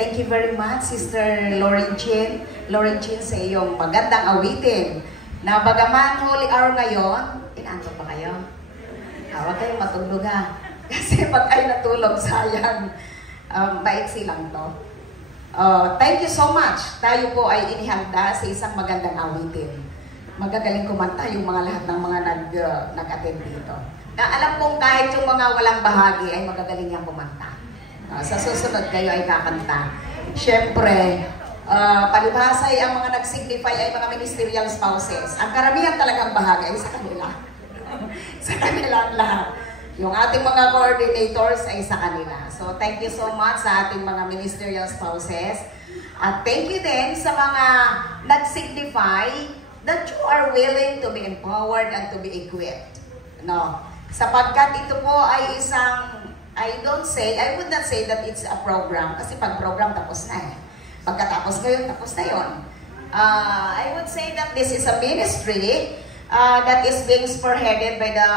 Thank you very much, Sister Lauren Chin. Lauren Chin, sa iyong magandang awitin. Na bagaman holy hour ngayon, inantok pa kayo? Huwag kayong matulog ha. Kasi pag kayo natulog, sayang. Maiksi lang to. Thank you so much. Tayo po ay inihanda sa isang magandang awitin. Magagaling kumanta yung mga lahat ng mga nag-attend dito. Alam kong kahit yung mga walang bahagi ay magagaling niyang kumanta. Sa susunod kayo ay kakanta. Siyempre, palibhasa ay ang mga nag-signify ay mga ministerial spouses. Ang karamihan talagang bahagi ay sa kanila. Sa kanila lahat. Yung ating mga coordinators ay sa kanila. So, thank you so much sa ating mga ministerial spouses. At thank you din sa mga nag-signify that you are willing to be empowered and to be equipped. No? Sapagkat ito po ay isang, I would not say that it's a program. Kasi pag program, tapos na eh. Pagkatapos ngayon, tapos na yun. I would say that this is a ministry that is being spearheaded by the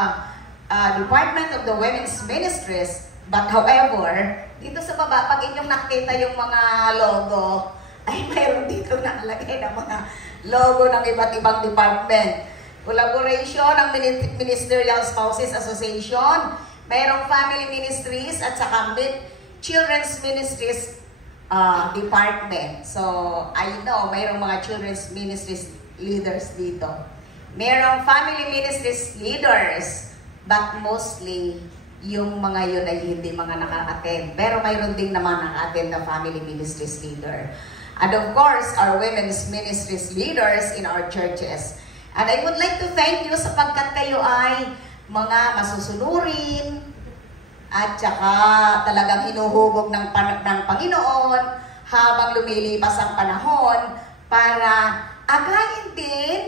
Department of the Women's Ministries. But however, dito sa baba, pag inyong nakita yung mga logo, ay mayroon dito nakalagay na mga logo ng iba't ibang department. Collaboration ng Ministerial Spouses Association, mayroong Family Ministries at saka Children's Ministries Department. So, I know mayroong mga Children's Ministries leaders dito. Mayroong Family Ministries leaders, but mostly yung mga yun ay hindi mga naka-attend. Pero mayroon din naman naka-attend na Family Ministries leader. And of course, our Women's Ministries leaders in our churches. And I would like to thank you sapagkat kayo ay mga masusunurin at saka talagang hinuhubog ng Panginoon habang lumilipas ang panahon para agayin din,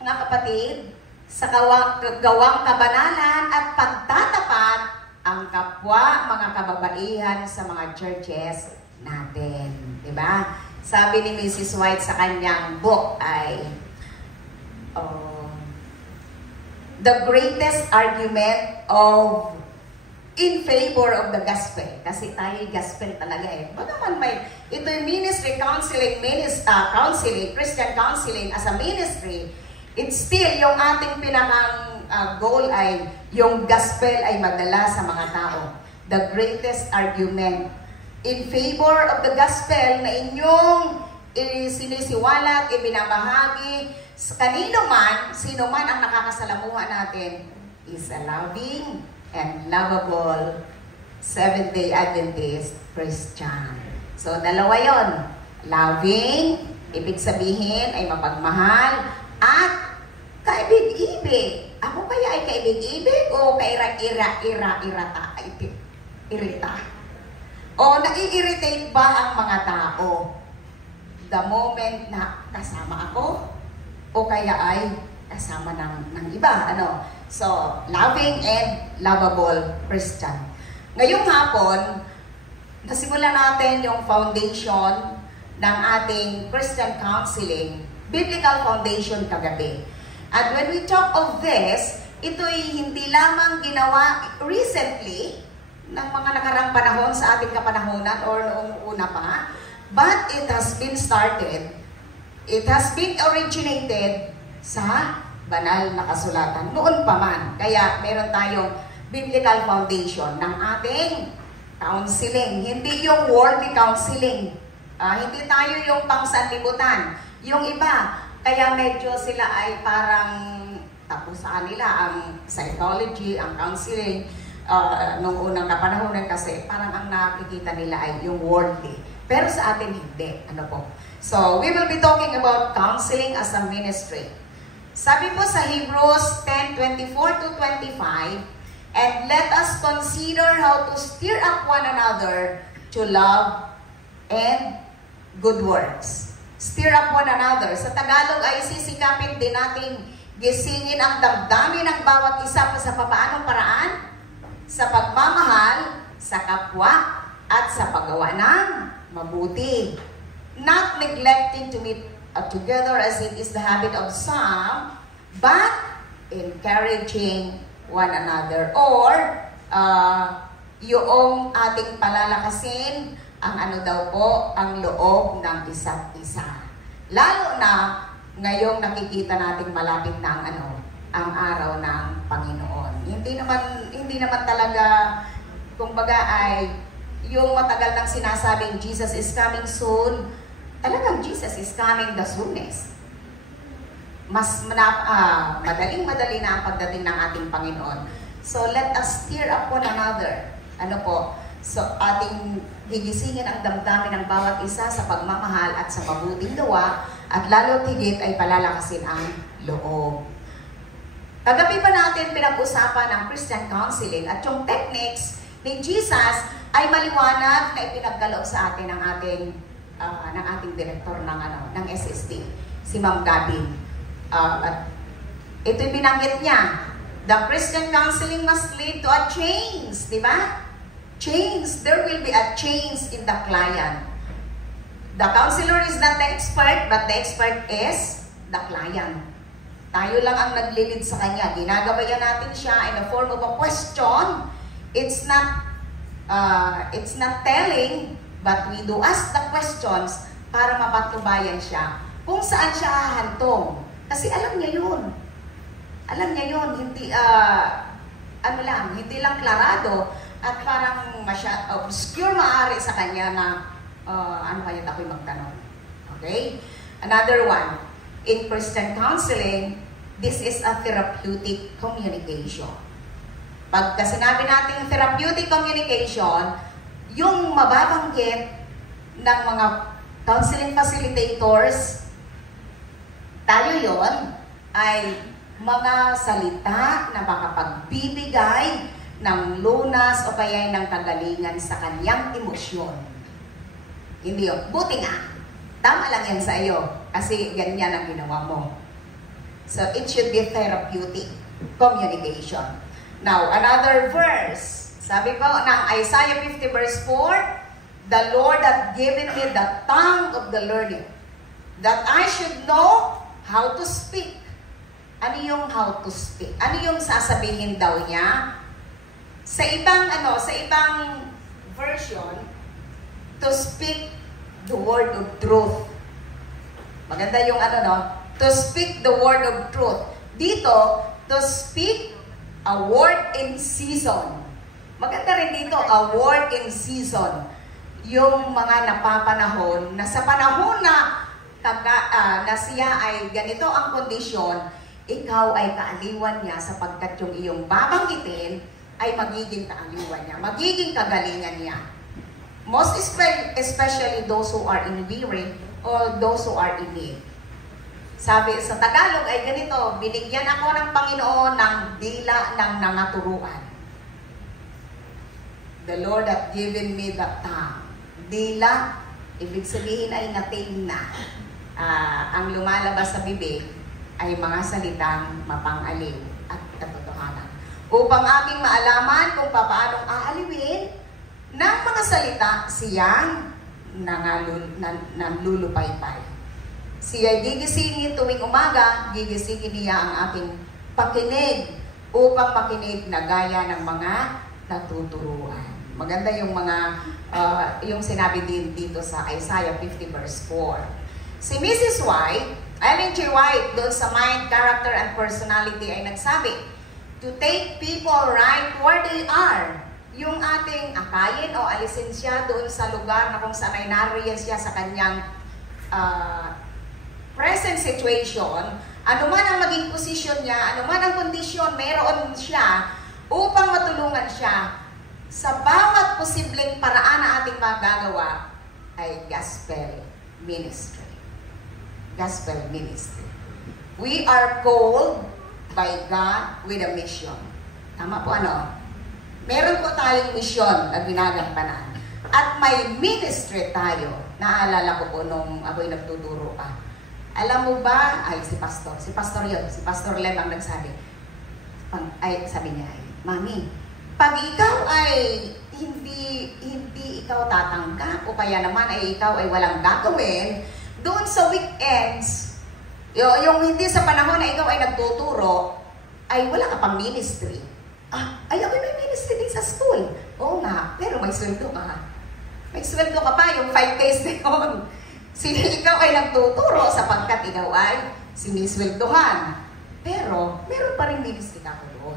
mga kapatid, sa gawang kabanalan at pagtatapat ang kapwa mga kababaihan sa mga churches natin. Diba? Sabi ni Mrs. White sa kanyang book ay the greatest argument in favor of the gospel. Kasi tayo'y gospel talaga eh. Bagaman ito yung ministry, counseling, Christian counseling as a ministry, it's still yung ating pinakang goal ay yung gospel ay madala sa mga tao. The greatest argument in favor of the gospel na inyong sinisiwalat, ibinabahagi sa kanino man, sino man ang nakakasalamuha natin is a loving and lovable Seventh-day Adventist Christian. So, dalawa yon. Loving, ibig sabihin ay mapagmahal, at kaibig-ibig. Ako kaya ay kaibig-ibig o irita? O nai-irritate ba ang mga tao the moment na kasama ako? O kaya ay kasama ng iba? Ano? So, loving and lovable Christian. Ngayong hapon, nasimula natin yung foundation ng ating Christian counseling, biblical foundation kagabi. At when we talk of this, ito'y hindi lamang ginawa recently ng mga nakarang panahon sa ating kapanahonan or noong una pa, but it has been started. It has been originated sa banal na kasulatan. Noon pa man. Kaya meron tayong biblical foundation ng ating counseling. Hindi yung worldly counseling. Hindi tayo yung pangsanlibutan. Yung iba, kaya medyo sila ay parang tapos sa kanila ang psychology, ang counseling nung unang kapanahonan kasi parang ang nakikita nila ay yung worldly. Pero sa atin hindi. Ano po? So, we will be talking about counseling as a ministry. Sabi po sa Hebrews 10:24-25, and let us consider how to stir up one another to love and good works. Stir up one another. Sa Tagalog ay sisikapin din nating gisingin ang damdamin ng bawat isa sa papaanong paraan, sa pagmamahal, sa kapwa, at sa paggawa ng mabuti. Not neglecting to meet together as it is the habit of some, but encouraging one another. Or, yung ating palalakasin ang ano daw po, ang loob ng isa't isa. Lalo na ngayong nakikita nating malapit na ang araw ng Panginoon. Hindi naman talaga, kumbaga ay yung matagal nang sinasabing Jesus is coming soon, talagang Jesus is coming the soonest. Mas madaling-madali na ang pagdating ng ating Panginoon. So let us steer up one another. So ating gigisingin ang damdamin ng bawat isa sa pagmamahal at sa mabuting gawa, at lalo higit ay palalakasin ang loob. Kagabi pa natin pinag-usapan ang Christian counseling, at yung techniques ni Jesus ay maliwanag na ipinagkaloob sa atin ng ating director ng SST, si Ma'am Gabin. At ito'y binanggit niya, the Christian counseling must lead to a change, di ba? Change. There will be a change in the client. The counselor is not the expert, but the expert is the client. Tayo lang ang naglilid sa kanya. Ginagabayan natin siya in the form of a question. It's not telling, but we do ask the questions para mapatubayan siya kung saan siya hahantong. Kasi alam niya yun. Alam niya yun. Hindi lang klarado at parang obscure maaari sa kanya na ano kaya ako'y magtanong. Okay? Another one. In Christian counseling, this is a therapeutic communication. Pagka sinabi natin therapeutic communication, yung mababanggit ng mga counseling facilitators, tayo yon ay mga salita na makapagbibigay ng lunas o kaya ng kagalingan sa kanyang emosyon. Hindi yun. Buti nga. Tama lang yan sa iyo. Kasi ganyan ang ginawa mo. So, it should be therapeutic communication. Now, another verse. Sabi po ng Isaiah 50 verse 4, the Lord hath given me the tongue of the learned, that I should know how to speak. Ano yung how to speak? Ano yung sasabihin daw niya? Sa ibang version, to speak the word of truth. Maganda yung to speak the word of truth. Dito, to speak a word in season. Maganda rin dito, a word in season. Yung mga napapanahon, na sa panahon na siya ay ganito ang kondisyon, ikaw ay kaaliwan niya sapagkat yung iyong babanggitin ay magiging kaaliwan niya, magiging kagalingan niya. Most especially those who are in weary or those who are in need. Sabi sa Tagalog ay ganito, binigyan ako ng Panginoon ng dila ng nangaturuan. The Lord hath given me the tongue. Dila, ibig sabihin ay nating na. Ang lumalabas sa bibig ay mga salitang mapang-aliw at katotohanan. Upang aking maalaman kung paanong aaliwin ng mga salita siyang nanlulupaypay. Siya'y gigisingin tuwing umaga, gigisingin niya ang aking pakinig upang makinig na gaya ng mga natuturuan. Maganda yung yung sinabi din dito sa Isaiah 50 verse 4. Si Mrs. White, Ellen G. White, doon sa Mind, Character, and Personality ay nagsabi, to take people right where they are. Yung ating akayin o alisin siya doon sa lugar na kung saan ay nariyan siya sa kanyang present situation, anuman ang maging posisyon niya, anuman ang kondisyon, meron siya upang matulungan siya sa bawat posibleng paraan na ating magagawa ay gospel ministry. Gospel ministry. We are called by God with a mission. Tama po Meron po tayong mission na ginagampanan. At may ministry tayo. Naalala ko po nung ako'y nagtuturo pa. Alam mo ba, si Pastor yun, si Pastor Lem ang nagsabi. Sabi niya, Mami, pag ikaw ay hindi ikaw tatanggap o kaya naman ay ikaw ay walang gagawin, doon sa weekends, yung hindi sa panahon na ikaw ay nagtuturo, ay wala ka pang ministry. Ay, ako may ministry din sa school. Oo nga, pero may sweldo ka. May sweldo ka pa yung 5 days na yun. Ikaw ay nagtuturo sapagkat ikaw ay sinisweldohan. Pero, meron pa rin ministry ka doon.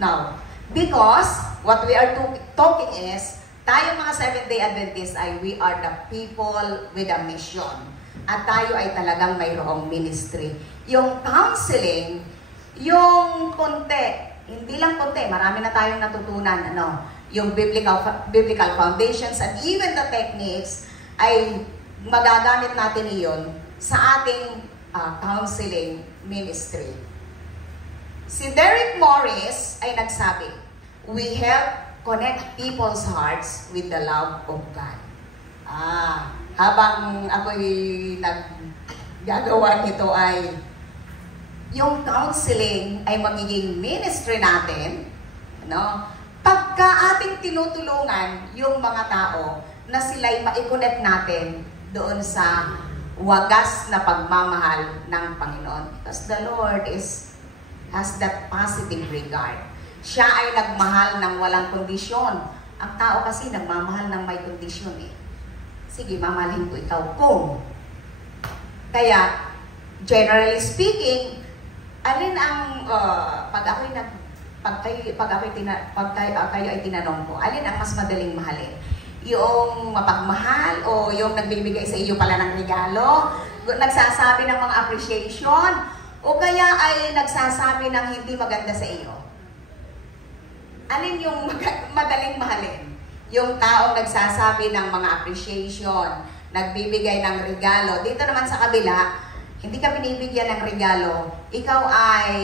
Now, because what we are talking is, tayo mga Seventh-day Adventists ay we are the people with a mission. At tayo ay talagang mayroong ministry. Yung counseling, yung konti, hindi lang konti, marami na tayong natutunan, yung biblical foundations and even the techniques ay magagamit natin iyon sa ating counseling ministry. Si Derek Morris ay nagsabi, we help connect people's hearts with the love of God. Habang ako'y naggagawa nito ay yung counseling ay magiging ministry natin, pagka ating tinutulungan yung mga tao na sila'y ma-connect natin doon sa wagas na pagmamahal ng Panginoon. Because the Lord has that positive regard. Siya ay nagmahal ng walang kondisyon. Ang tao kasi nagmamahal ng may kondisyon eh. Sige, mamahalin ko ikaw kung. Kaya, generally speaking, alin ang kayo ay tinanong ko, alin ang mas madaling mahalin? Yung mapagmahal o yung nagbibigay sa iyo pala ng regalo, nagsasabi ng mga appreciation, o kaya ay nagsasabi ng hindi maganda sa iyo? Alin yung madaling mahalin? Yung taong nagsasabi ng mga appreciation, nagbibigay ng regalo. Dito naman sa kabila, hindi ka binibigyan ng regalo, ikaw ay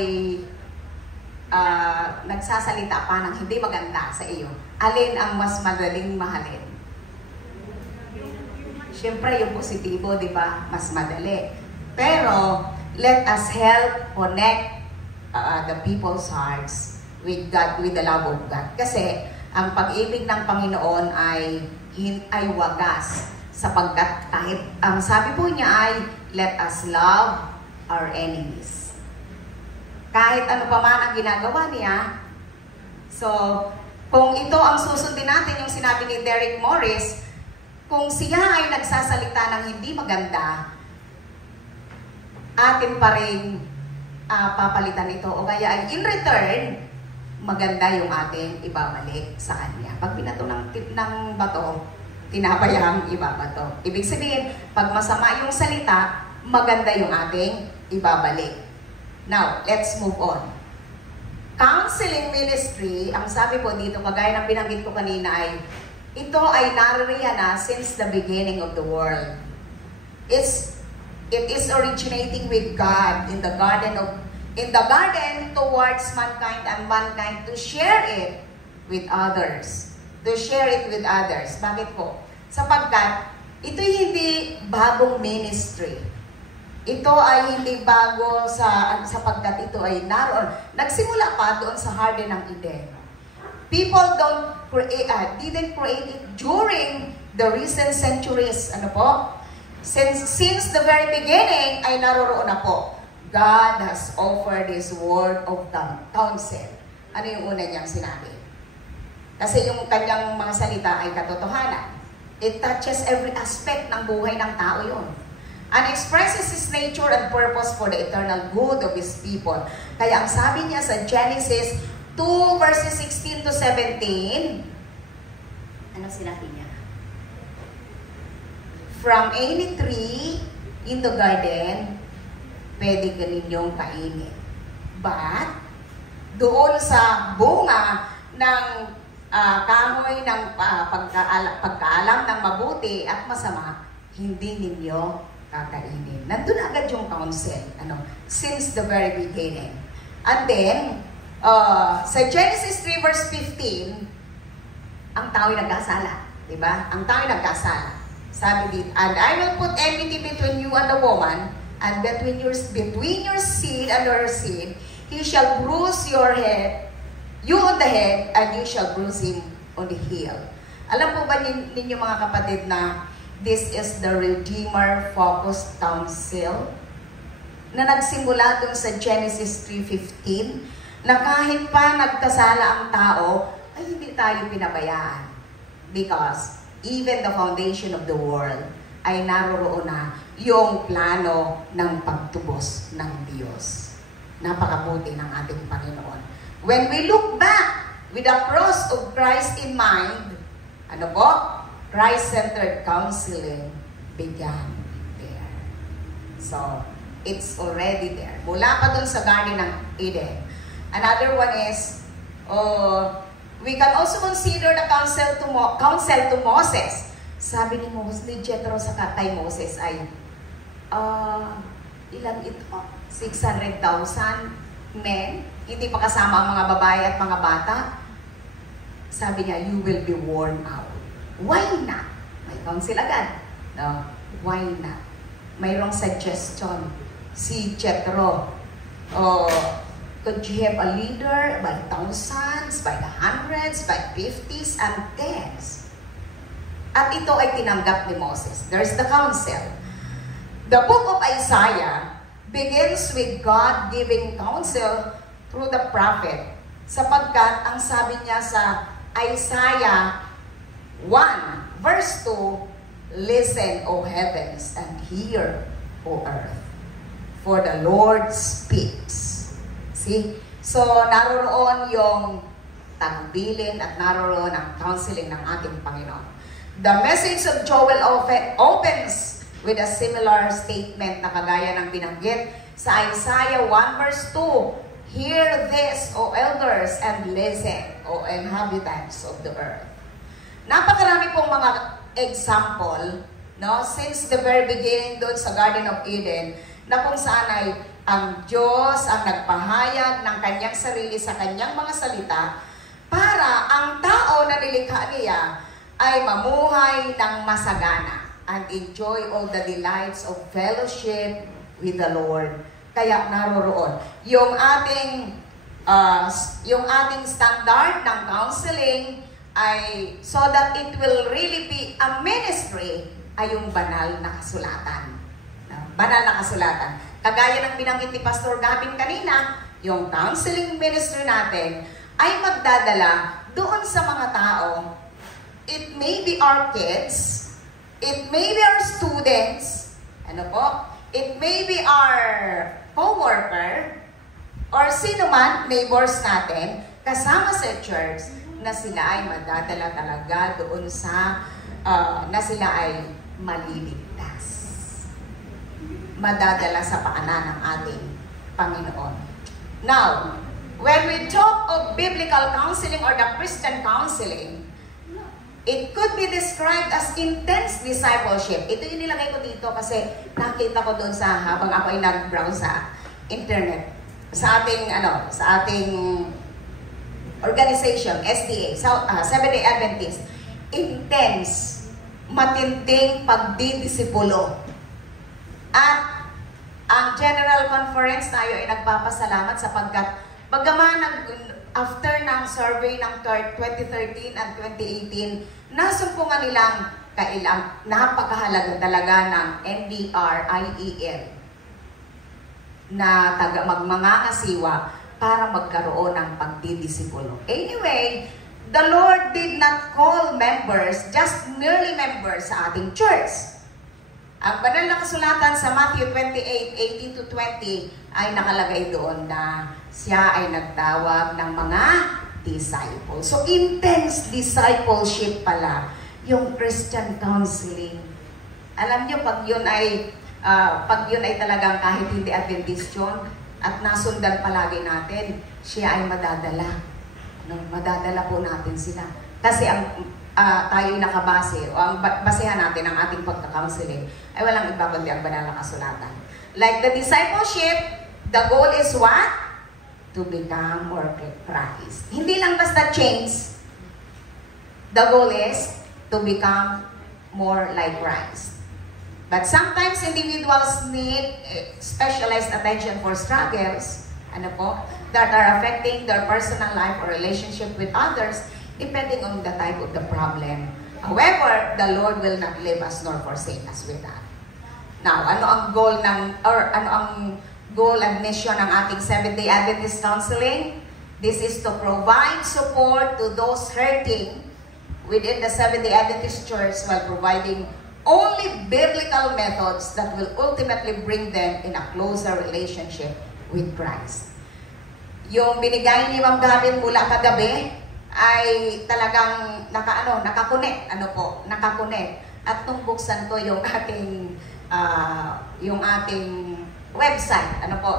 nagsasalita pa ng hindi maganda sa iyo. Alin ang mas madaling mahalin? Siyempre, yung positibo, di ba? Mas madali. Pero, let us help connect the people's hearts with God, with the love of God. Kasi, ang pag-ibig ng Panginoon ay wagas. Sapagkat kahit, ang sabi po niya ay, let us love our enemies. Kahit ano pa man ang ginagawa niya. So, kung ito ang susundin natin, yung sinabi ni Derek Morris, kung siya ay nagsasalita ng hindi maganda, atin pa rin papalitan ito. O kaya ay in return, maganda yung ating ibabalik sa kanya. Pag binato ng bato, tinabayang ibabato. Ibig sabihin, pag masama yung salita, maganda yung ating ibabalik. Now, let's move on. Counseling ministry, ang sabi po dito, kagaya ng binanggit ko kanina ay, ito ay naririyan na since the beginning of the world. It is originating with God in the garden towards mankind and mankind to share it with others. To share it with others. Bakit po? Sapagkat ito'y hindi bagong ministry. Ito ay hindi bago sapagkat ito ay naroon. Nagsimula pa doon sa Garden ng Eden. People didn't create it during the recent centuries. Ano po? Since the very beginning ay naroroon na po. God has offered His word of counsel. Ano yung una niyang sinabi? Kasi yung kanyang mga salita ay katotohanan. It touches every aspect ng buhay ng tao yun. And expresses His nature and purpose for the eternal good of His people. Kaya ang sabi niya sa Genesis 2 verses 16 to 17, ano sinabi niya? From any tree in the garden, pwede ka ninyong kainin. But, doon sa bunga ng kahoy ng pagkaalam ng mabuti at masama, hindi ninyo kakainin. Nandun agad yung counsel, since the very beginning. And then, sa Genesis 3 verse 15, ang tao'y nagkasala. Diba? Ang tao'y nagkasala. Sabi dito, and I will put enmity between you and the woman, and between your seed and her seed, he shall bruise your head, you on the head, and you shall bruise him on the heel. Alam po ba ninyo mga kapatid na this is the Redeemer-focused counsel na nagsimula dun sa Genesis 3:15, na kahit pa nagkasala ang tao, ay hindi tayo pinabayaan. Because even the foundation of the world, ay naroroon na yung plano ng pagtubos ng Diyos. Napakabuti ng ating Panginoon. When we look back with the cross of Christ in mind, ano po? Christ-centered counseling began there. So, it's already there. Mula pa dun sa Garden ng Eden. Another one is, we can also consider the counsel to Moses. Sabi ni Jethro sa kay Moses ay, ilan ito? 600,000 men, hindi pa kasama ang mga babae at mga bata. Sabi niya, you will be worn out. Why not? May counsel agad. No, why not? Mayroong suggestion. Si Jethro, could you have a leader by thousands, by the hundreds, by 50s, and tens? At ito ay tinanggap ni Moses. There's the counsel. The book of Isaiah begins with God giving counsel through the prophet. Sapagkat ang sabi niya sa Isaiah 1 verse 2, listen, O heavens, and hear, O earth, for the Lord speaks. See? So, naroroon yung tagbilin at naroroon ang counseling ng ating Panginoon. The message of Joel opens with a similar statement na kagaya ng binanggit sa Isaiah 1 verse 2, hear this, O elders, and listen, O inhabitants of the earth. Napakarami pong mga example, no, since the very beginning doon sa Garden of Eden, na kung saan ay ang Diyos ang nagpahayag ng kanyang sarili sa kanyang mga salita para ang tao na nilikha niya ay mamuhay ng masagana and enjoy all the delights of fellowship with the Lord. Kaya naroroon yung ating standard ng counseling ay so that it will really be a ministry ay yung banal na kasulatan. Banal na kasulatan. Kagaya ng binanggit ni Pastor Gavin kanina, yung counseling ministry natin ay magdadala doon sa mga tao. It may be our kids, it may be our students, ano po? It may be our co-worker, or sino man, neighbors natin, kasama sa church, na sila ay madadala talaga doon sa, na sila ay maliligtas. Madadala sa paanan ng ating Panginoon. Now, when we talk of biblical counseling or the Christian counseling, it could be described as intense discipleship. Ito yung nilagay ko dito kasi nakita ko doon sa habang ako ay nag-browse sa internet. Sa ating organization, SDA, Seventh-day Adventist. Intense, matinding pagdidisipulo. At ang General Conference tayo ay nagpapasalamat sapagkat bagaman after ng survey ng 2013 and 2018, nasumpungan nilang napakahalaga talaga ng NDR-IEL na magmangangasiwa para magkaroon ng pagdidisipulo. Anyway, the Lord did not call members, just merely members sa ating church. Ang banal na kasulatan sa Matthew 28:18-20 ay nakalagay doon na siya ay nagtawag ng mga disciples. So, intense discipleship pala yung Christian counseling. Alam niyo, pag yun ay talagang kahit hindi Adventist yun, at nasundan palagi natin, siya ay madadala. No? Madadala po natin sila. Kasi ang tayo'y nakabase, o ang basehan natin ang ating pagka-counseling, ay walang iba kundi ang banal na kasulatan. Like the discipleship, the goal is what? To become more Christ. Hindi lang basta change. The goal is to become more like Christ. But sometimes individuals need specialized attention for struggles, that are affecting their personal life or relationship with others, depending on the type of the problem. However, the Lord will not leave us nor forsake us with that. Now, ano ang goal and mission ng ating Seventh-day Adventist Counseling? This is to provide support to those hurting within the Seventh-day Adventist Church while providing only biblical methods that will ultimately bring them in a closer relationship with Christ. Yung binigay ni Ma'am Gavin mula kagabi ay talagang nakakunik. At nung buksan ko yung ating website,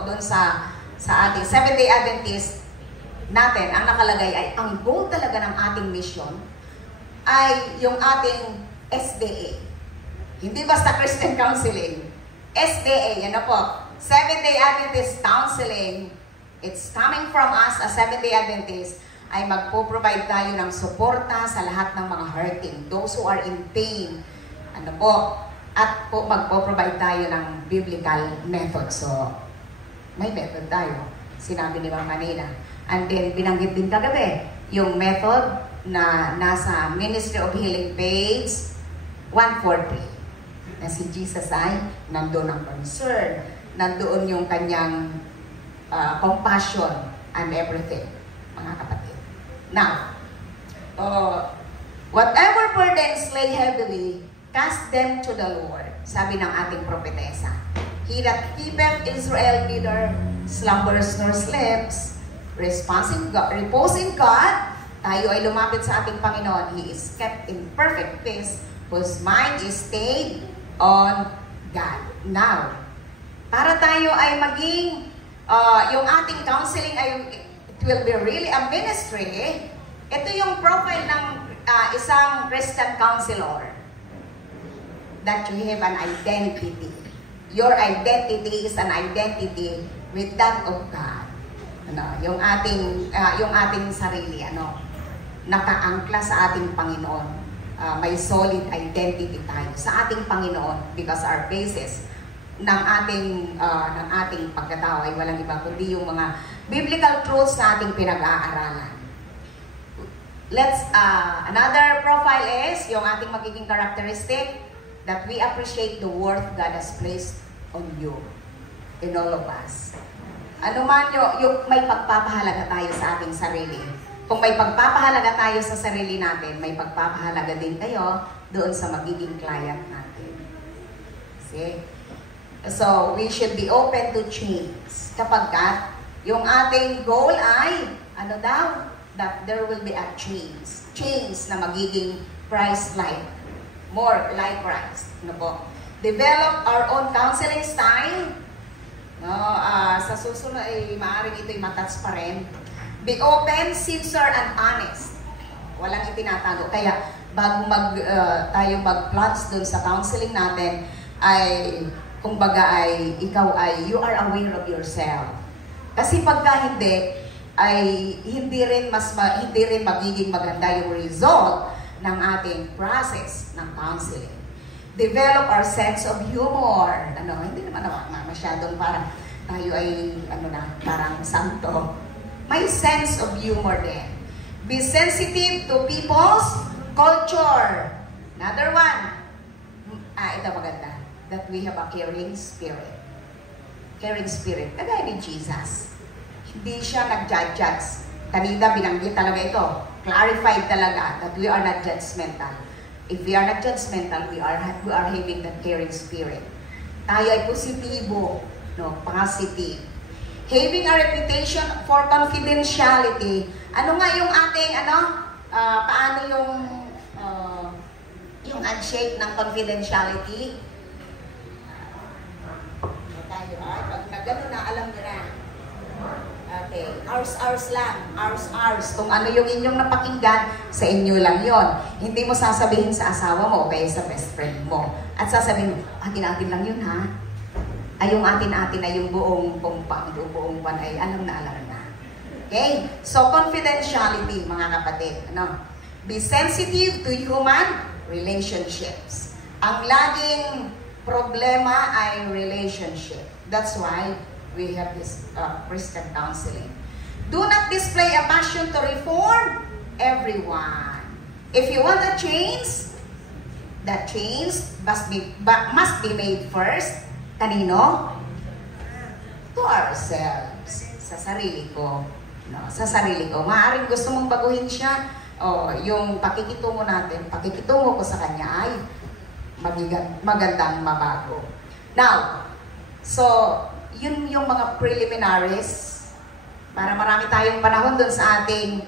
doon sa ating Seventh-day Adventist natin, ang nakalagay ay ang goal talaga ng ating mission ay yung ating SDA. Hindi basta Christian Counseling. SDA, Seventh-day Adventist Counseling. It's coming from us as Seventh-day Adventist ay magpo-provide tayo ng suporta sa lahat ng mga hurting, those who are in pain. At magpo-provide tayo ng biblical method. So, may method tayo. Sinabi ni Ma'am kanina. And then, binanggit din kagabi, yung method na nasa Ministry of Healing page 143. Na si Jesus ay nandoon ang concern, nandoon yung kanyang compassion and everything, mga kapatid. Now, whatever burdens lay heavily, cast them to the Lord, sabi ng ating propetesa. He that keepeth Israel neither slumbers nor sleeps, repose in God, tayo ay lumapit sa ating Panginoon. He is kept in perfect peace, whose mind is stayed on God. Now, para tayo ay maging, yung ating counseling ay, it will be really a ministry. Ito yung profile ng isang Christian counselor. That you have an identity. Your identity is an identity with that of God. Yung ating sarili, nakaangkla sa ating Panginoon. May solid identity tayo sa ating Panginoon because our basis ng ating pagkatao ay walang iba kundi yung mga biblical truths na ating pinag-aaralan. Another profile is yung ating magiging characteristic that we appreciate the worth God has placed on you, in all of us. Ano man yung may pagpapahalaga tayo sa ating sarili. Kung may pagpapahalaga tayo sa sarili natin, may pagpapahalaga din tayo doon sa magiging client natin. See? So, we should be open to change. Kapag yung ating goal ay, that there will be a change. Change na magiging Christ-like. More like Christ. Develop our own counseling style. Sa susunod ay maaaring ito'y matouch pa rin. Be open, sincere, and honest. Walang itinatago. Kaya, bago tayo mag-plunge dun sa counseling natin, ay, kumbaga you are aware of yourself. Kasi pagka hindi, ay hindi rin magiging maganda yung result ng ating process ng counseling. Develop our sense of humor. Hindi naman masyadong parang tayo ay, parang santo. May sense of humor din. Be sensitive to people's culture. Another one. Ito maganda. That we have a caring spirit. Caring spirit. Kagaya ni Jesus. Hindi siya nag-judge. Kanina binanggit talaga ito. Clarified talaga that we are not judgmental. If we are not judgmental, we are having that caring spirit. Tayo ay positibo. Positive. Having a reputation for confidentiality. Ano nga yung ating, paano yung handshake ng confidentiality? Pag gano'n na, alam nyo na. Okay. Ours lang. Ours. Kung ano yung inyong napakinggan, sa inyo lang yon. Hindi mo sasabihin sa asawa mo o kaya sa best friend mo. At sasabihin mo, atin-atin lang yun ha. Ay yung atin-atin ay yung buong compound, yung buong one ay alam na. Okay? So, confidentiality, mga kapatid. Be sensitive to human relationships. Ang laging problema ay relationship. That's why we have this Christian counseling. Do not display a passion to reform everyone. If you want a change, that change must be made first. Kanino? To ourselves. Sa sarili ko. Sa sarili ko. Maaaring gusto mong baguhin siya, yung pakikitungo natin, pakikitungo ko sa Kanya ay magandang mabago. Now, so, yun yung mga preliminaries para marami tayong panahon dun sa ating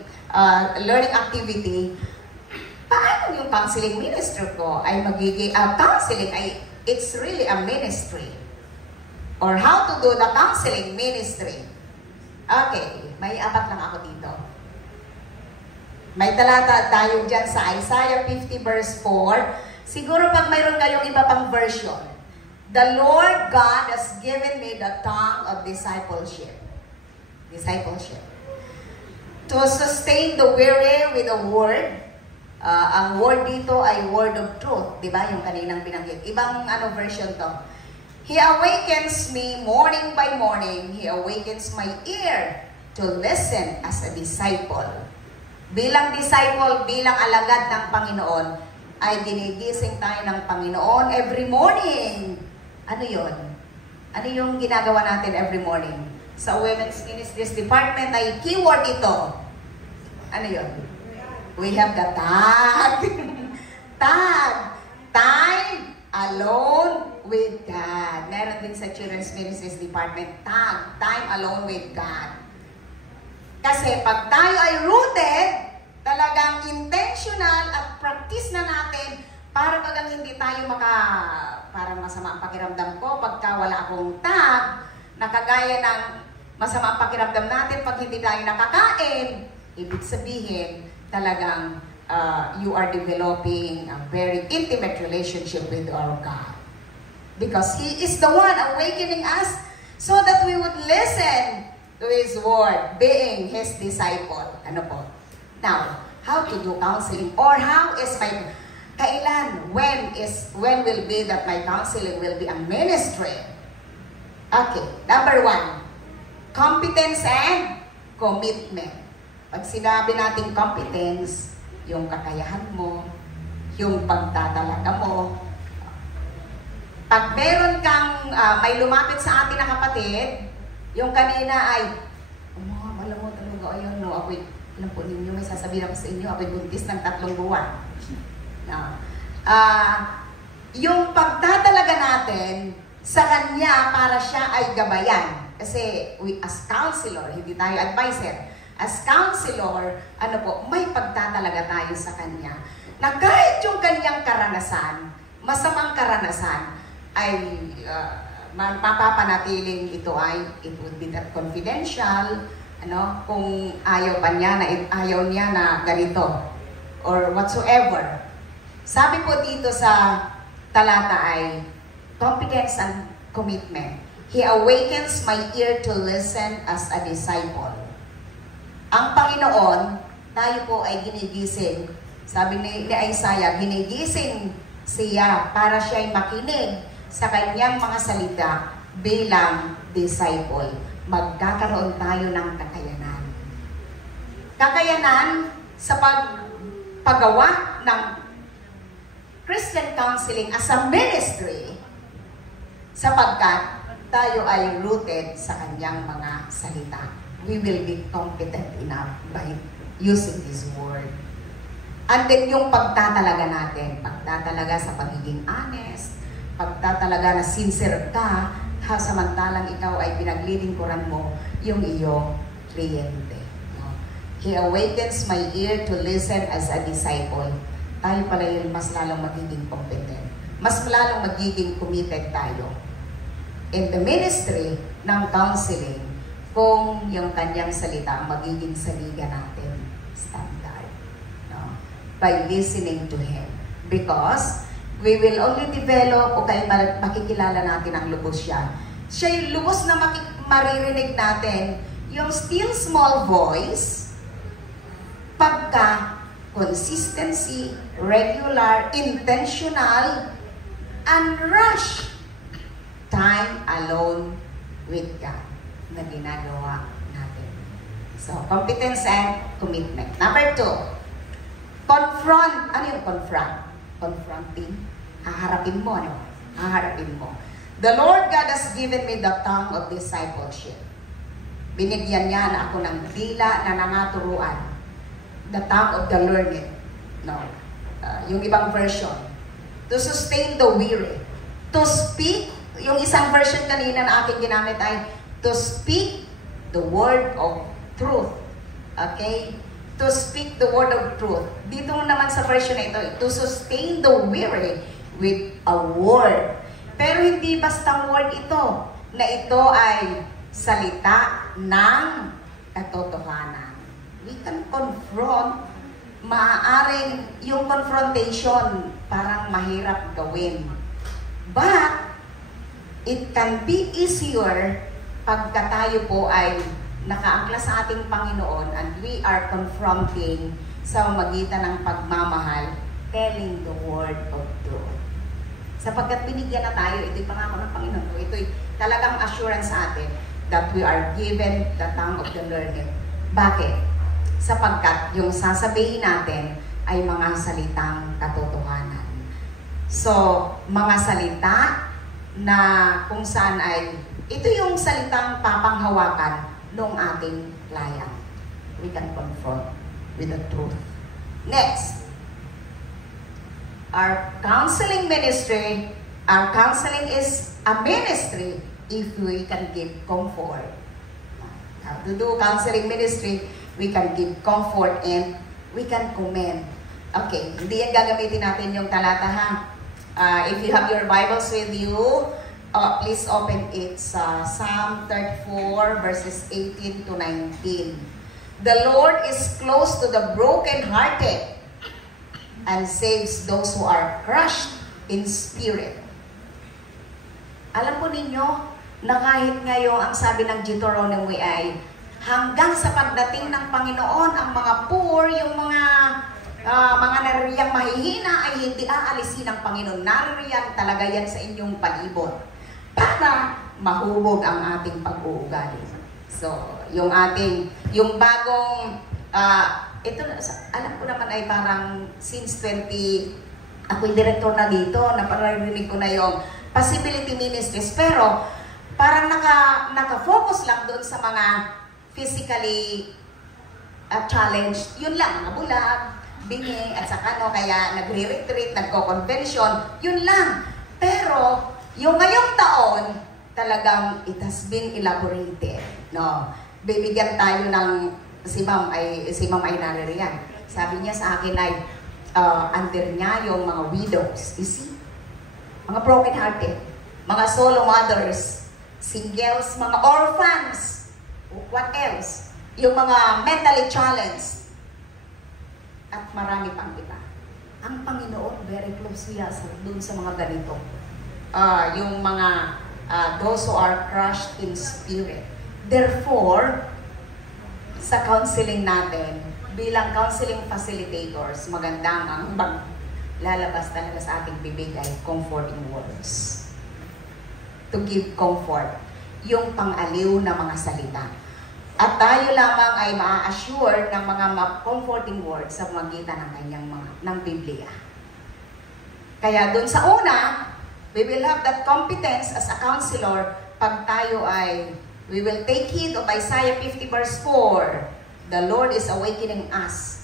learning activity. Paano yung counseling ministry ko ay magiging, counseling ay, it's really a ministry. Or how to do the counseling ministry. Okay, may 4 lang ako dito. May talata tayo dyan sa Isaiah 50 verse 4. Siguro pag mayroon kayong iba pang version. The Lord God has given me the tongue of discipleship. Discipleship. To sustain the weary with a word. Ang word dito ay word of truth. Diba? Yung kaninang binanggit. Ibang version to. He awakens me morning by morning. He awakens my ear to listen as a disciple. Bilang disciple, bilang alagad ng Panginoon, ay ginigising tayo ng Panginoon every morning. Ano yun? Ano yung ginagawa natin every morning? Sa Women's Ministries Department ay keyword ito. Ano yun? We have the tag. Tag. Time alone with God. Meron din sa Children's Ministries Department, tag. Time alone with God. Kasi pag tayo ay rooted, talagang intentional at practice na natin para bagang hindi tayo parang masama ang pakiramdam ko pagka wala akong tag, nakagaya ng masama ang pakiramdam natin pag hindi tayo nakakain. Ibig sabihin, talagang you are developing a very intimate relationship with our God. Because He is the one awakening us so that we would listen to His word, being His disciple. Ano po? Now, how to do counseling? Or how is kailan? When will be that my counseling will be a ministry? Okay, number 1, competence and commitment. Pag sinabi natin competence, yung kakayahan mo, yung pagtatalaga mo. Pag meron kang, may lumapit sa atin na kapatid, yung kanina ay, alam mo talaga, ayun, no, alam po ninyo, may sasabihin ako sa inyo, ako'y buntis ng 3 buwan. Yung pagtatalaga natin sa Kanya para siya ay gabayan. Kasi as counselor, hindi tayo advisor. As counselor, may pagtatalaga tayo sa Kanya. Na kahit yung Kanyang karanasan, masamang karanasan, ay mapapanatiling ito ay, it would be that confidential, kung ayaw niya na ganito, or whatsoever. Sabi po dito sa talata ay, competence and commitment. He awakens my ear to listen as a disciple. Ang Panginoon, tayo po ay ginigising. Sabi ni Isaiah, ginigising siya para siya ay makinig sa kanyang mga salita bilang disciple. Magkakaroon tayo ng kakayanan. Kakayanan sa paggawa ng Christian counseling as a ministry sapagkat tayo ay rooted sa kanyang mga salita. We will be competent enough by using His word. And then yung pagtatalaga natin, pagtatalaga sa pagiging honest, pagtatalaga na sincere ka, samantalang ikaw ay pinaglilingkuran mo yung iyong kliyente. He awakens my ear to listen as a disciple. Tayo pala yung mas lalong magiging competent. Mas lalong magiging committed tayo in the ministry ng counseling kung yung kanyang salita magiging saliga natin standard. By listening to Him. Because we will only develop o kaya makikilala natin ang lubos siya. Siya yung lubos na maririnig natin, yung still small voice, pagka consistency, regular, intentional, and rush time alone with God na ginagawa natin. So, competence and commitment. Number 2, confront. Ano yung confront? Confronting. Haharapin mo, Haharapin mo. The Lord God has given me the tongue of discipleship. Binigyan niya na ako ng dila na nangaturuan. the tongue of the learned. No. Yung ibang version. To sustain the weary. To speak, yung isang version kanina na aking ginamit ay to speak the word of truth. Okay? To speak the word of truth. Dito naman sa version na ito, to sustain the weary with a word. Pero hindi basta word ito, na ito ay salita ng katotohanan. We can confront, maaaring yung confrontation parang mahirap gawin. But, it can be easier pagka tayo po ay nakaangkla sa ating Panginoon and we are confronting sa magitan ng pagmamahal, telling the word of truth. Sapagkat binigyan na tayo, ito'y pangako ng Panginoon. Ito'y talagang assurance sa atin that we are given the tongue of the learned. Bakit? Sapagkat yung sasabihin natin ay mga salitang katotohanan. So, mga salita na kung saan ay, ito yung salitang papanghawakan ng ating layang. We can confront with the truth. Next, our counseling ministry, our counseling is a ministry if we can give comfort. To do counseling ministry, we can give comfort and we can commend. Okay, hindi yan gagamitin natin yung talata ha. If you have your Bibles with you, please open it sa Psalm 34 verses 18 to 19. The Lord is close to the brokenhearted and saves those who are crushed in spirit. Alam po ninyo na kahit ngayon ang sabi ng Deuteronomy ay hanggang sa pagdating ng Panginoon, ang mga poor, yung mga nariyang mahihina ay hindi aalisin ng Panginoon. Nariyan talaga yan sa inyong palibot para mahubog ang ating pag-uugali. So, yung bagong, ito, alam ko naman ay parang since 20, ako'y director na dito, naparinig ko na yung possibility ministries, pero parang naka-focus lang doon sa mga physically challenged. Yun lang, mga bulag, bingi, at saka kaya nagre-retreat, nagko-convention, yun lang. Pero, yung ngayong taon, talagang it has been elaborated. No? Bibigyan tayo ng, si ma'am ay naririyan. Sabi niya sa akin ay, under niya yung mga widows. You see? Mga broken-hearted, mga solo mothers, singles, mga orphans, what else? Yung mga mentally challenged, at marami pang iba. Ang Panginoon, very close siya dun sa mga ganito. Yung mga those who are crushed in spirit. Therefore, sa counseling natin, bilang counseling facilitators, magandang ang lalabas talaga sa ating bibig ay comforting words. To give comfort. Yung pang-aliw na mga salita. At tayo lamang ay maa-assure ng mga comforting words sa magitan ng kanyang ng Biblia. Kaya dun sa una, we will have that competence as a counselor pag tayo ay, we will take heed of Isaiah 50 verse 4. The Lord is awakening us.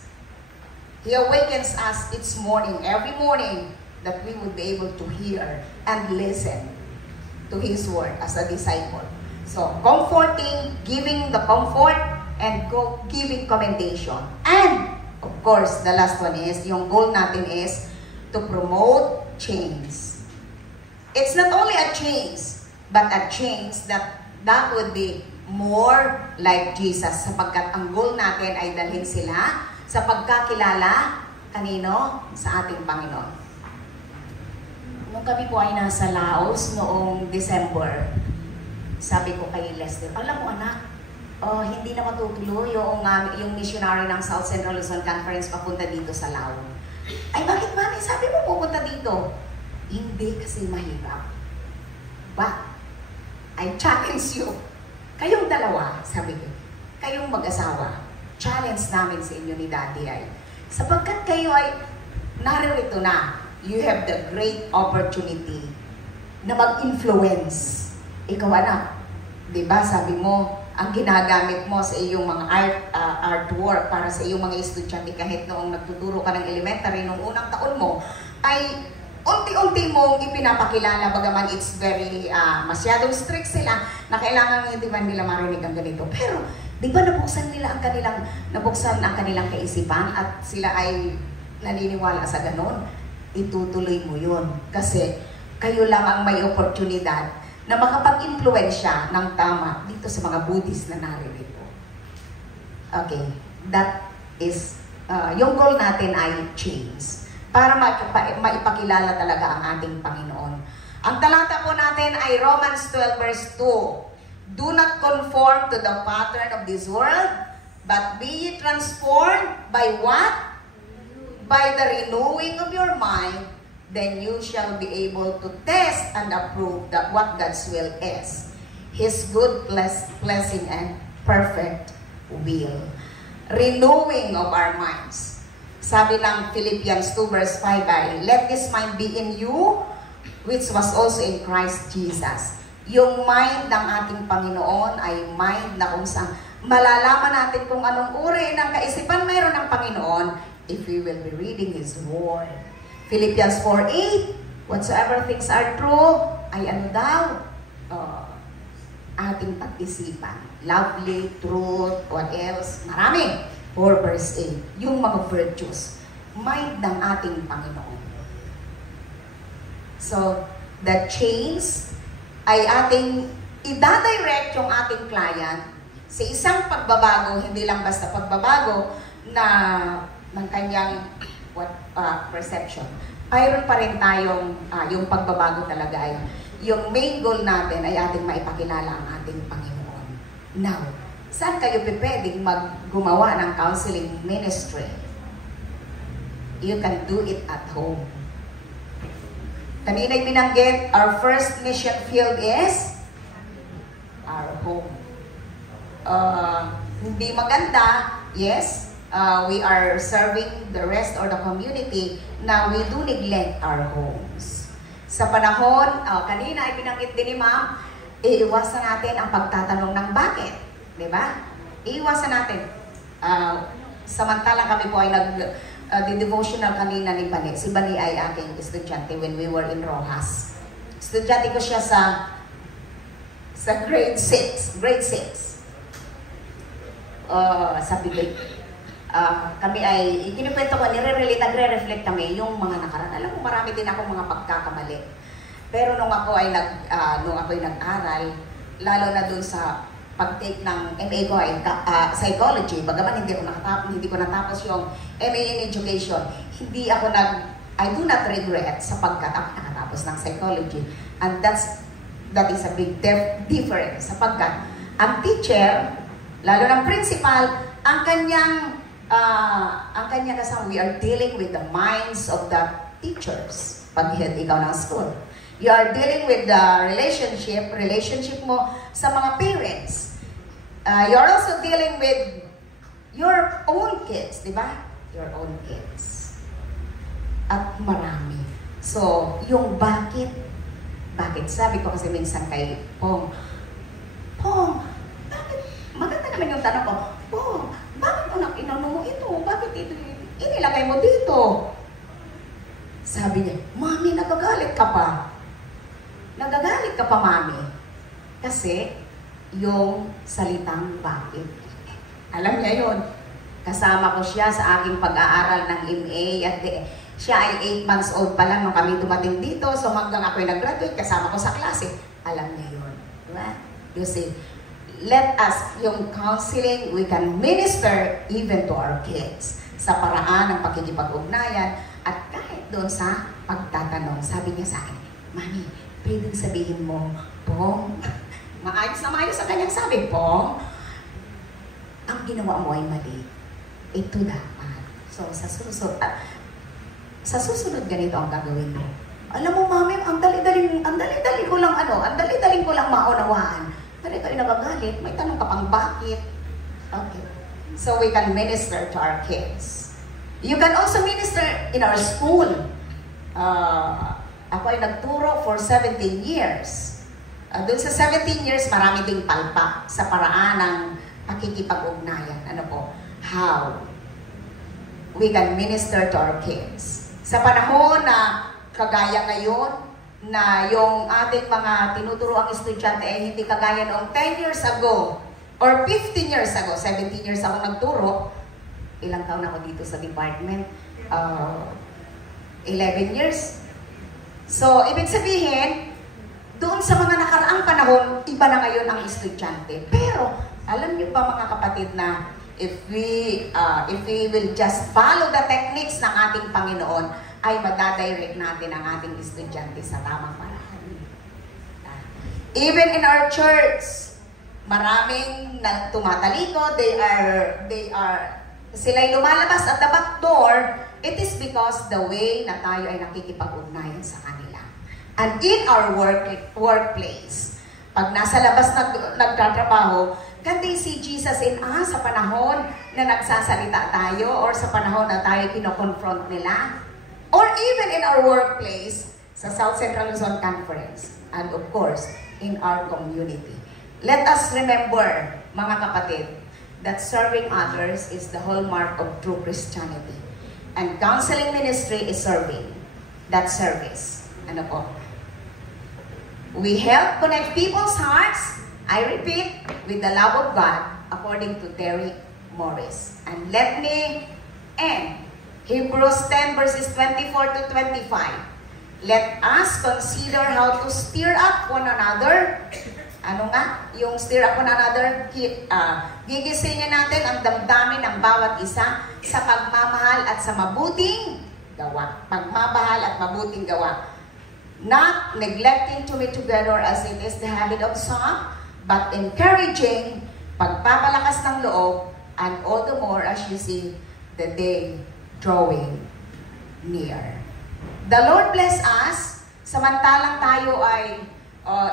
He awakens us each morning, every morning, that we would be able to hear and listen to His word as a disciple. So, comforting, giving the comfort, and giving commendation. And, of course, the last one is, yung goal natin is to promote change. It's not only a change, but a change that would be more like Jesus. Sapagkat ang goal natin ay dalhin sila sa pagkakilala kanino? Sa ating Panginoon. Nung kami po ay nasa Laos noong December, sabi ko kay Lester, alam mo anak, hindi na matutuloy yung missionary ng South Central Luzon Conference papunta dito sa Laos. Ay bakit mami? Sabi mo pupunta dito. Hindi kasi mahirap. But, I challenge you. Kayong dalawa, sabi ko, kayong mag-asawa, challenge namin sa inyo ni Daddy ay, sapagkat kayo ay naririto na, you have the great opportunity na mag-influence. Ikaw anak, diba sabi mo, ang ginagamit mo sa iyong mga artwork para sa iyong mga estudyante kahit noong nagtuturo ka ng elementary nung unang taon mo, ay unti-unti mong ipinapakilala, bagaman it's very masyadong strict sila na kailangan hindi man nila marinig ang ganito. Pero, di ba nabuksan ang kanilang kaisipan at sila ay naniniwala sa ganon? Itutuloy mo yun. Kasi kayo lang ang may oportunidad na makapag-impluensya ng tama dito sa mga Buddhist na naririto. Okay, that is, yung goal natin ay change. Para maipakilala talaga ang ating Panginoon. Ang talata po natin ay Romans 12 verse 2. Do not conform to the pattern of this world, but be ye transformed by what? By the renewing of your mind, then you shall be able to test and approve that what God's will is. His good, pleasing, and perfect will. Renewing of our minds. Sabi ng Philippians 2 verse 5 ay, let this mind be in you, which was also in Christ Jesus. Yung mind ng ating Panginoon ay mind na kung saan malalaman natin kung anong uri ng kaisipan mayroon ng Panginoon if we will be reading His Word. Philippians 4:8, whatsoever things are true, ay ano daw? Ating pag-isipan. Lovely, truth, what else? Marami. 4 verse 8, yung mga virtues, mind ng ating Panginoon. So, the change ay ating i-direct yung ating client sa isang pagbabago, hindi lang basta pagbabago na ng kanyang perception. Mayroon pa rin tayong yung pagbabago talaga ay yung main goal natin ay ating maipakilala ang ating Panginoon. Now, saan kayo pwedeng gumawa ng counseling ministry? You can do it at home. Kanina'y binanggit, our first mission field is our home. Hindi maganda, yes, we are serving the rest or the community na we do neglect our homes. Sa panahon, kanina ay binanggit din ni Ma'am, iiwasan natin ang pagtatanong ng bakit. Diba? Iiwasan natin. Samantalang kami po ay nag-devotional kanina ni Bani. Si Bani ay aking estudyante when we were in Rojas. Estudyante ko siya sa grade 6. Grade 6. Sabi ko, kami ay, ikinikwento ko, nire-relate, nagre-reflect kami yung mga nakaraan. Alam mo, marami din akong mga pagkakamali. Pero nung ako ay nag-aral, lalo na dun sa pag-take ng MA ko ay psychology, bagaman hindi ko natapos yung MA in education, I do not regret sapagkat ako nakatapos ng psychology. And that is a big difference sapagkat ang teacher, lalo ng principal, ang kanyang kasama, we are dealing with the minds of the teachers pag ikaw ng school. You are dealing with the relationship mo sa mga parents. You are also dealing with your own kids, di ba? Your own kids. At marami. So, yung bakit? Sabi ko kasi minsan kay Pong, bakit? Maganda naman yung tanong ko, Pong, bakit inano mo ito? Bakit ito? Inilagay mo dito. Sabi niya, Mami, nagagalit ka pa. Nagagalit ka pa, Mami. Kasi, yung salitang bakit. Alam niya yun. Kasama ko siya sa aking pag-aaral ng MA at siya ay 8 months old pa lang nung kami dumating dito. So hanggang ako'y nag-graduate, kasama ko sa klase. Alam niya yun. Diba? You see, let us, yung counseling, we can minister even to our kids sa paraan ng pakikipag-ugnayan at kahit doon sa pagtatanong. Sabi niya sa akin, Mami, pwedeng sabihin mo, Pong, maayos na maayos sa kanyang sabi, Pong, ang ginawa mo ay mali. Ito dapat. So, sa susunod ganito ang gagawin mo. Alam mo, Mami, ang dali-dali ko lang maunawaan. Pero ikaw ay nagagalit, may tanong ka pang bakit. Okay. So, we can minister to our kids. You can also minister in our school. Ako ay nagturo for 17 years. Doon sa 17 years, marami ding palpak sa paraan ng pakikipag-ugnayan. Ano po? How we can minister to our kids. Sa panahon na kagaya ngayon, na yung ating mga tinuturoang estudyante ay hindi kagaya noong 10 years ago or 15 years ago. 17 years ako nagturo. Ilang taon ako dito sa department? 11 years. So, ibig sabihin, doon sa mga nakaraang panahon, iba na ngayon ang estudyante. Pero, alam niyo ba mga kapatid na if we will just follow the techniques ng ating Panginoon, ay madadirect natin ang ating estudyante sa tamang paraan. Even in our church, maraming tumatalikod, sila'y lumalabas at the back door. It is because the way na tayo ay nakikipag-ugnayan sa kanila. And in our workplace, pag nasa labas nagtatrabaho, can they see Jesus in us sa panahon na nagsasalita tayo or sa panahon na tayo kinoconfront nila? Or even in our workplace, sa South Central Luzon Conference, and of course, in our community. Let us remember, mga kapatid, that serving others is the hallmark of true Christianity. And counseling ministry is serving. That service. Ano po? We help connect people's hearts, I repeat, with the love of God, according to Derek Morris. And let me end Hebrews 10 verses 24 to 25. Let us consider how to stir up one another. Ano nga? Yung stir up one another, gigisingin natin ang damdamin ng bawat isa sa pagmamahal at sa mabuting gawa. Pagmamahal at mabuting gawa. Not neglecting to meet together as it is the habit of some, but encouraging, pagpapalakas ng loob, and all the more as you see the day drawing near. The Lord bless us, samantalang tayo ay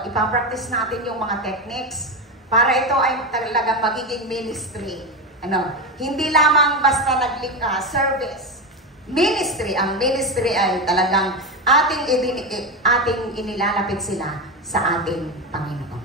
ipapractice natin yung mga techniques para ito ay talagang magiging ministry. Hindi lamang basta service. Ministry, ang ministry ay talagang ating inilalapit sila sa ating Panginoon.